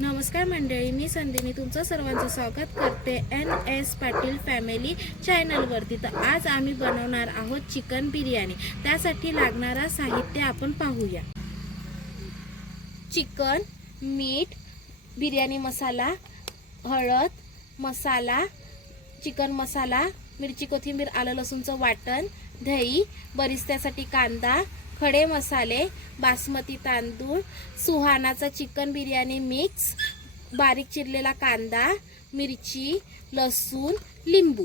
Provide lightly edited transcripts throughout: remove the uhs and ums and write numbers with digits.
नमस्कार मंडळी, मी संदिनी तुमचं सर्वांचं स्वागत करते NS पाटील फॅमिली चॅनलवरती। तर आज आम्ही बनवणार आहोत चिकन बिर्याणी। त्यासाठी लागणारा साहित्य आपण पाहूया। चिकन, मीठ, बिर्याणी मसाला, हळद, मसाला, चिकन मसाला, मिरची, कोथिंबीर, आलं लसूणचं वाटण, दही, बरिस्त्यासाठी कांदा, खडे मसाले, बासमती तांदूळ, सुहानाचा चिकन बिर्याणी मिक्स, बारीक चिरलेला कांदा, मिरची, लसूण, लिंबू,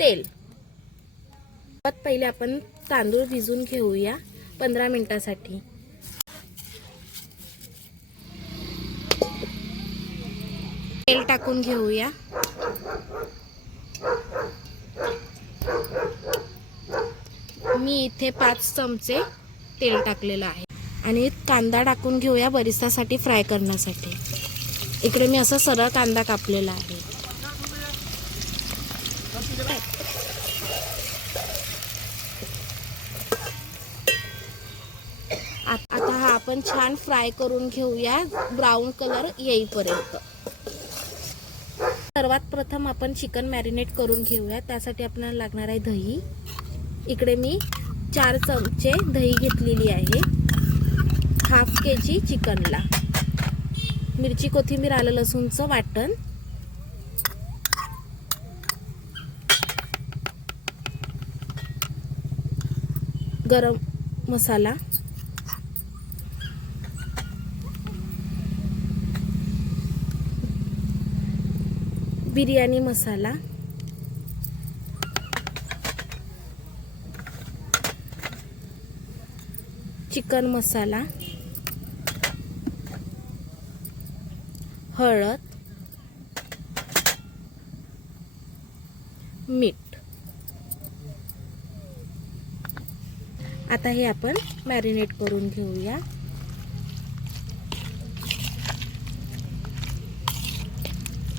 तेल। पहिले आपण तांदूळ भिजवून घेऊया 15 मिनिटांसाठी। तेल टाकून घेऊया। मी इथे 5 चमचे तेल टाकलेलं आहे आणि कांदा टाकून घेऊया बरिस्तासाठी फ्राय करण्यासाठी। इकडे मी असा सरळ कांदा कापलेला आहे। आता हा आपण छान फ्राय करून घेऊया ब्राऊन कलर येईपर्यंत। सर्वात प्रथम आपण चिकन मॅरिनेट करून घेऊया। त्यासाठी आपल्याला लागणार आहे दही। इकडे मी 4 चमचे दही घेतलेली आहे हाफ केजी चिकनला। मिरची, कोथिंबीर, आलं लसूणचं वाटण, गरम मसाला, बिर्याणी मसाला, चिकन मसाला, हळद, मीठ। आता हे आपण मॅरिनेट करून घेऊया।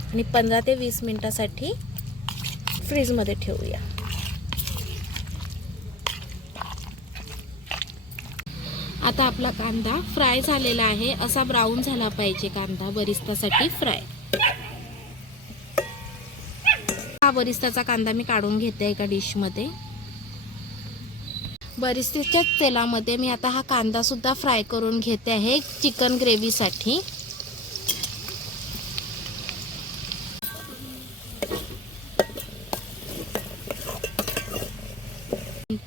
आणि 15 ते 20 मिनिटांसाठी फ्रीज मध्ये ठेवूया। आता आपला कांदा फ्राय झालेला आहे। असा ब्राऊन झाला पाहिजे कांदा बरिस्तासाठी फ्राय। हा बरिस्ताचा कांदा मी काढून घेते एका डिश मध्ये। बरिस्त्याच्या तेलामध्ये मी आता हा कांदा सुद्धा फ्राय करून घेते आहे चिकन ग्रेव्ही साठी।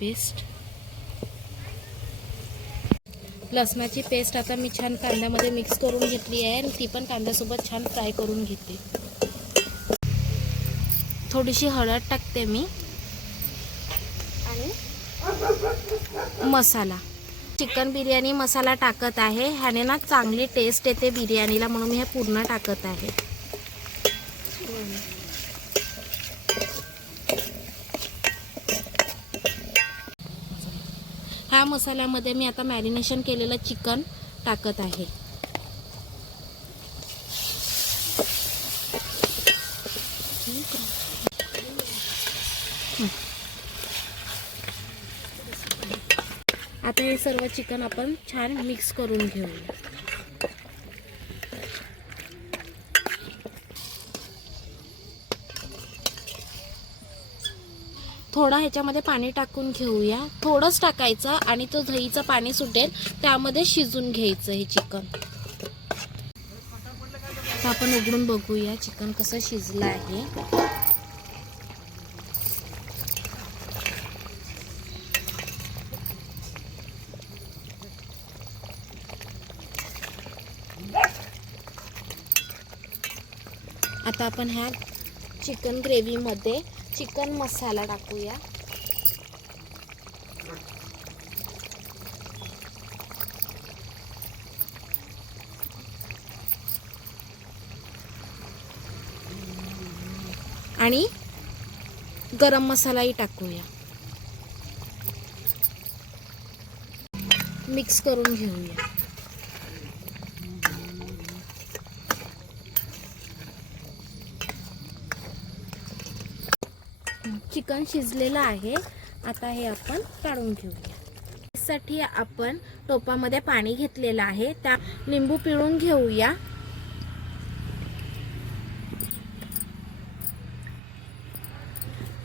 पेस्ट, लसणाची पेस्ट आता मी छान कांद्यामध्ये मिक्स करून घेतली आहे आणि ती पण कांद्यासोबत छान फ्राय करून घेते। थोडीशी हळद टाकते मी आणि मसाला, चिकन बिर्याणी मसाला टाकत आहे। ह्याने ना चांगली टेस्ट येते बिर्याणीला, म्हणून मी हे पूर्ण टाकत आहे। ह्या मसाल्यामध्ये मी आता मॅरिनेशन केलेलं चिकन टाकत आहे। आता हे सर्व चिकन आपण छान मिक्स करून घेऊया। थोडा ह्याच्यामध्ये पाणी टाकून घेऊया, थोडंच टाकायचं आणि तो दहीचं पाणी सुटेल त्यामध्ये शिजून घ्यायचं हे चिकन। आता आपण उघडून बघूया चिकन कसं शिजलं आहे। आता आपण ह्या चिकन ग्रेव्ही मध्ये चिकन मसाला टाकूया। आणि गरम मसालाही टाकूया। मिक्स करून घेऊया। चिकन शिजलेलं आहे। आता हे आपण काढून घेऊया। साठी आपण टोपामध्ये पाणी घेतलेलं आहे, त्या लिंबू पिळून घेऊया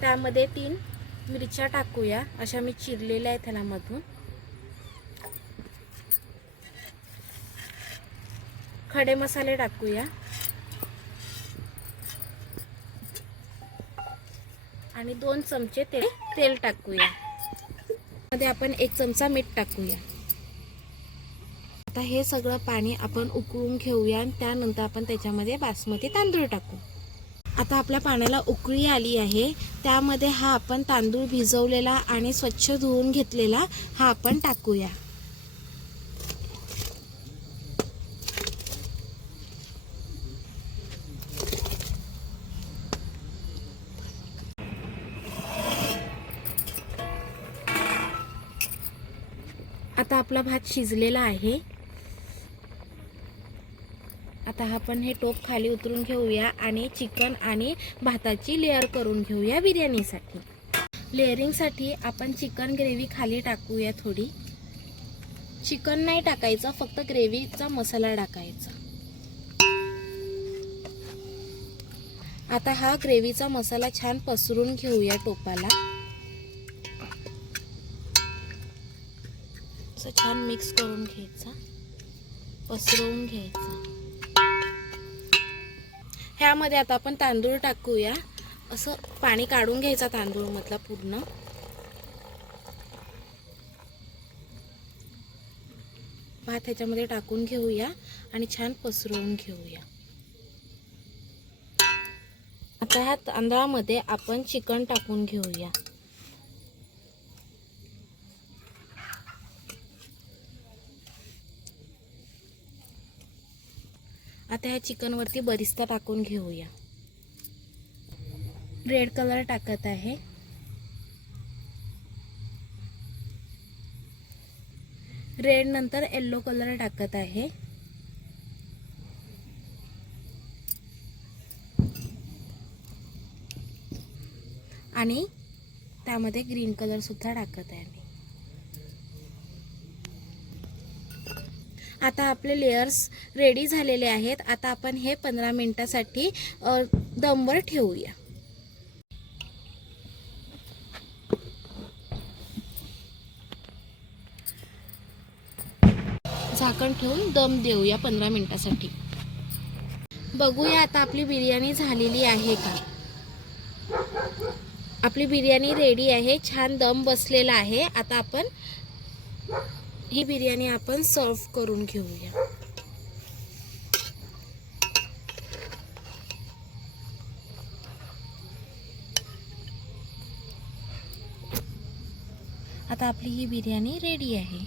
त्यामध्ये 3 मिरच्या टाकूया, अशा मी चिरलेल्या आहेत त्यामधून. खडे मसाले टाकूया आणि 2 चमचे तेल टाकूया. मध्ये आपण 1 चमचा मीठ टाकूया. आता हे सगळं पाणी आपण उकळून घेऊया आणि त्यानंतर आपण त्याच्यामध्ये बासमती तांदूळ टाकू. आता आपल्या पाण्याला उकळी आली आहे. त्यामध्ये हा आपण तांदूळ भिजवलेला आणि स्वच्छ धुवून घेतलेला हा आपण टाकूया. आता आपला भात शिजलेला आहे. आता आपण हे टोप खाली उतरून घेऊया आणि चिकन आणि भाताची लेअर करून घेऊया बिर्याणीसाठी. लेअरिंगसाठी आपण चिकन ग्रेव्ही खाली टाकूया थोडी. चिकन नाही टाकायचं, फक्त ग्रेव्हीचा मसाला टाकायचा. आता हा ग्रेव्हीचा मसाला छान पसरून घेऊया टोपाला. असं छान मिक्स करून घ्यायचा, पसरवून घ्यायचा. ह्यामध्ये आता आपण तांदूळ टाकूया. असं पाणी काढून घ्यायचा तांदूळ मधला पूर्ण. भात ह्याच्यामध्ये टाकून घेऊया आणि छान पसरवून घेऊया. आता ह्या तांदळामध्ये आपण चिकन टाकून घेऊया. आता ह्या चिकन वरती बरिस्ता टाकून घेऊया. रेड कलर टाकत आहे. रेड नंतर येलो कलर टाकत आहे. आणि त्यामध्ये ग्रीन कलर सुद्धा टाकत आहे मी. आता आपले लेयर्स रेडी झालेले आहेत. आता आपण हे 15 मिनिटासाठी दमवर ठेवूया. झाकण ठेवून दम देऊया 15 मिनिटासाठी. बघूया आता आपली बिर्याणी झालेली आहे का. आपली बिर्याणी रेडी आहे. छान दम बसलेला आहे. आता आपण ही बिर्याणी आपण सर्व करून घेऊया. आता आपली ही बिर्याणी रेडी आहे.